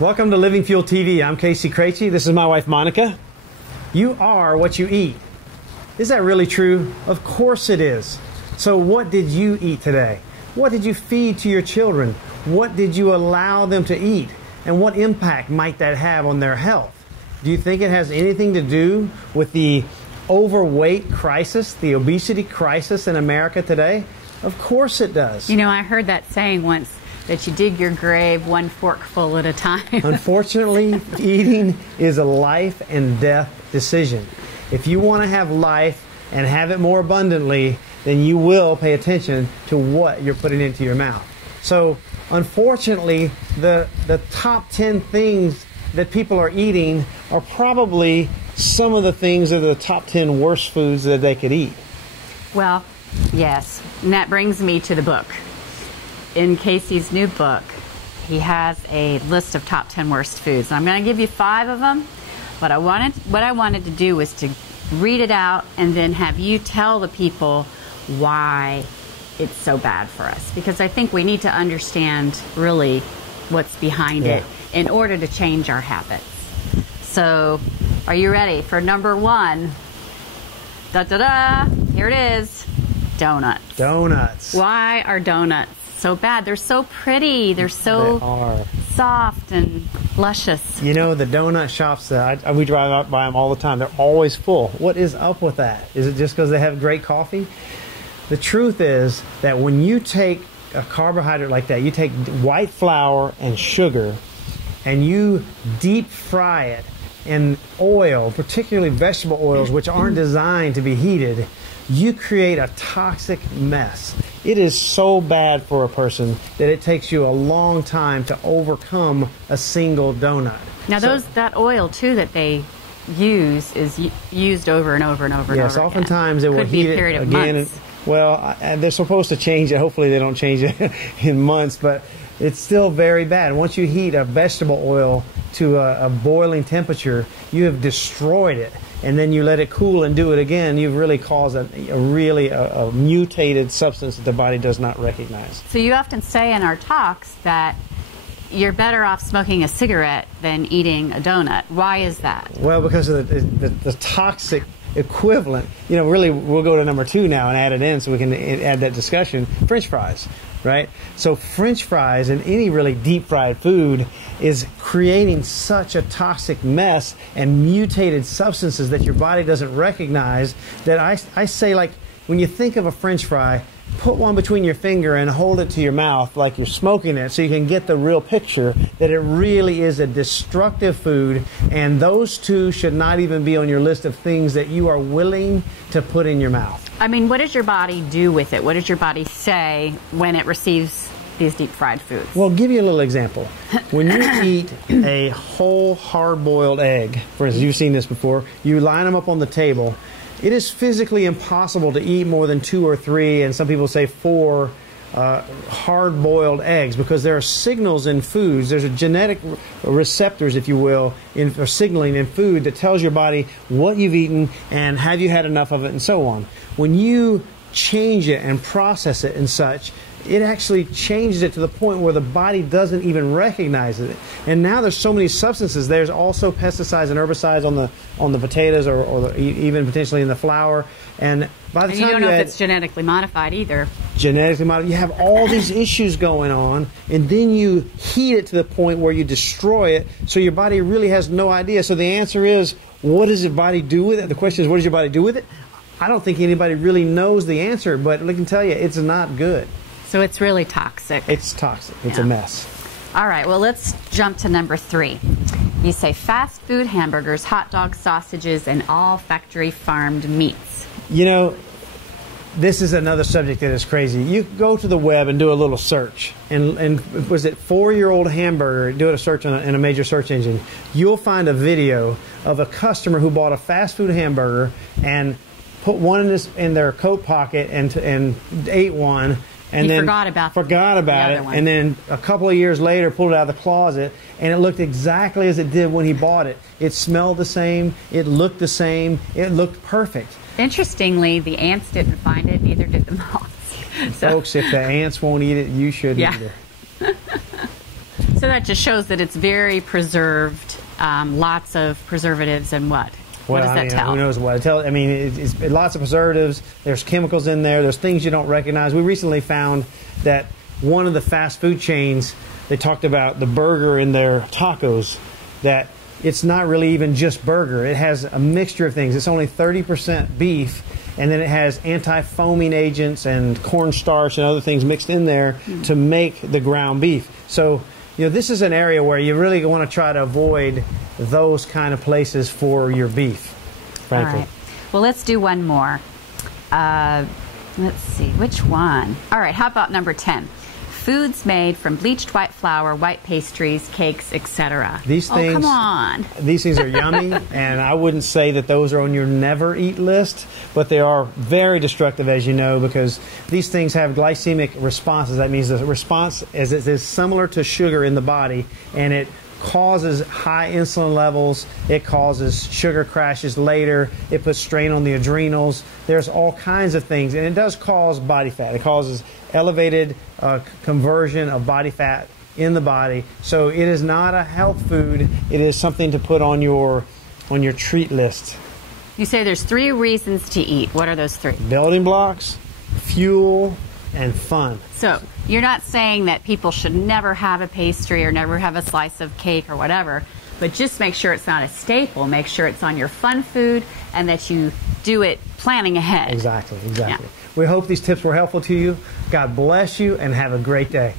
Welcome to Living Fuel TV. I'm Casey Krejci. This is my wife, Monica. You are what you eat. Is that really true? Of course it is. So what did you eat today? What did you feed to your children? What did you allow them to eat? And what impact might that have on their health? Do you think it has anything to do with the overweight crisis, the obesity crisis in America today? Of course it does. You know, I heard that saying once, that you dig your grave one forkful at a time. Unfortunately, eating is a life and death decision. If you want to have life and have it more abundantly, then you will pay attention to what you're putting into your mouth. So, unfortunately, the top 10 things that people are eating are probably some of the things that are the top 10 worst foods that they could eat. Well, yes, and that brings me to the book. In Casey's new book, he has a list of top 10 worst foods. And I'm going to give you 5 of them. But what I wanted to do was to read it out and then have you tell the people why it's so bad for us. Because I think we need to understand really what's behind it in order to change our habits. So, are you ready for number 1? Da-da-da! Here it is. Donuts. Donuts. Why are donuts so bad? They're so pretty. They're so soft and luscious. You know, the donut shops, we drive out by them all the time. They're always full. What is up with that? Is it just because they have great coffee? The truth is that when you take a carbohydrate like that, you take white flour and sugar, and you deep fry it in oil, particularly vegetable oils, which aren't designed to be heated, you create a toxic mess. It is so bad for a person that it takes you a long time to overcome a single donut. Now, that oil, too, that they use is used over and over and over and over. Yes, oftentimes it will heat it again. Well, they're supposed to change it. Hopefully they don't change it in months, but it's still very bad. Once you heat a vegetable oil to a boiling temperature, you have destroyed it. And then you let it cool and do it again, you've really caused a mutated substance that the body does not recognize. So you often say in our talks that you're better off smoking a cigarette than eating a donut. Why is that? Well, because of the toxic equivalent. You know, really, we'll go to number 2 now and add it in so we can add that discussion. French fries, right? So French fries and any really deep fried food is creating such a toxic mess and mutated substances that your body doesn't recognize that I say, like, when you think of a French fry, put one between your finger and hold it to your mouth like you're smoking it so you can get the real picture that it really is a destructive food, and those 2 should not even be on your list of things that you are willing to put in your mouth. I mean, what does your body do with it? What does your body say when it receives these deep fried foods? Well, I'll give you a little example. When you eat a whole hard-boiled egg, for instance, you've seen this before, you line them up on the table, it is physically impossible to eat more than 2 or 3, and some people say 4 hard-boiled eggs, because there are signals in foods. There's a genetic receptors, if you will, or signaling in food that tells your body what you've eaten and have you had enough of it and so on. When you change it and process it and such, it actually changes it to the point where the body doesn't even recognize it. And now there's so many substances. There's also pesticides and herbicides on the potatoes or even potentially in the flour. And by the time you don't know if it's genetically modified either. Genetically modified. You have all these issues going on, and then you heat it to the point where you destroy it, so your body really has no idea. So the answer is, what does your body do with it? The question is, what does your body do with it? I don't think anybody really knows the answer, but I can tell you, it's not good. So it's really toxic. It's toxic. It's a mess. All right, well, let's jump to number 3. You say fast food hamburgers, hot dogs, sausages, and all factory farmed meats. You know, this is another subject that is crazy. You go to the web and do a little search, and was it 4-year-old hamburger? Do a search in a major search engine. You'll find a video of a customer who bought a fast food hamburger and put one in their coat pocket and ate one. And then forgot about it, and then a couple of years later pulled it out of the closet, and it looked exactly as it did when he bought it. It smelled the same, it looked the same, it looked perfect. Interestingly, the ants didn't find it, neither did the moths. So, folks, if the ants won't eat it, you shouldn't either. So that just shows that it's very preserved, lots of preservatives and what? What does that tell? Who knows what it tells? I mean, it's lots of preservatives. There's chemicals in there. There's things you don't recognize. We recently found that one of the fast food chains, they talked about the burger in their tacos, that it's not really even just burger. It has a mixture of things. It's only 30% beef, and then it has anti-foaming agents and cornstarch and other things mixed in there to make the ground beef. So, this is an area where you really want to try to avoid those kind of places for your beef, frankly. All right. Well, let's do one more. Let's see, which one? All right, how about number 10? Foods made from bleached white flour, white pastries, cakes, etc. These things, come on. These things are yummy, and I wouldn't say that those are on your never eat list, but they are very destructive, as you know, because these things have glycemic responses. That means the response is similar to sugar in the body, and it causes high insulin levels. It causes sugar crashes later. It puts strain on the adrenals. There's all kinds of things, and it does cause body fat. It causes elevated conversion of body fat in the body. So it is not a health food. It is something to put on your treat list. You say there's 3 reasons to eat. What are those 3? Building blocks, fuel, and fun. So you're not saying that people should never have a pastry or never have a slice of cake or whatever, but just make sure it's not a staple. Make sure it's on your fun food and that you do it planning ahead. Exactly. Yeah. We hope these tips were helpful to you. God bless you and have a great day.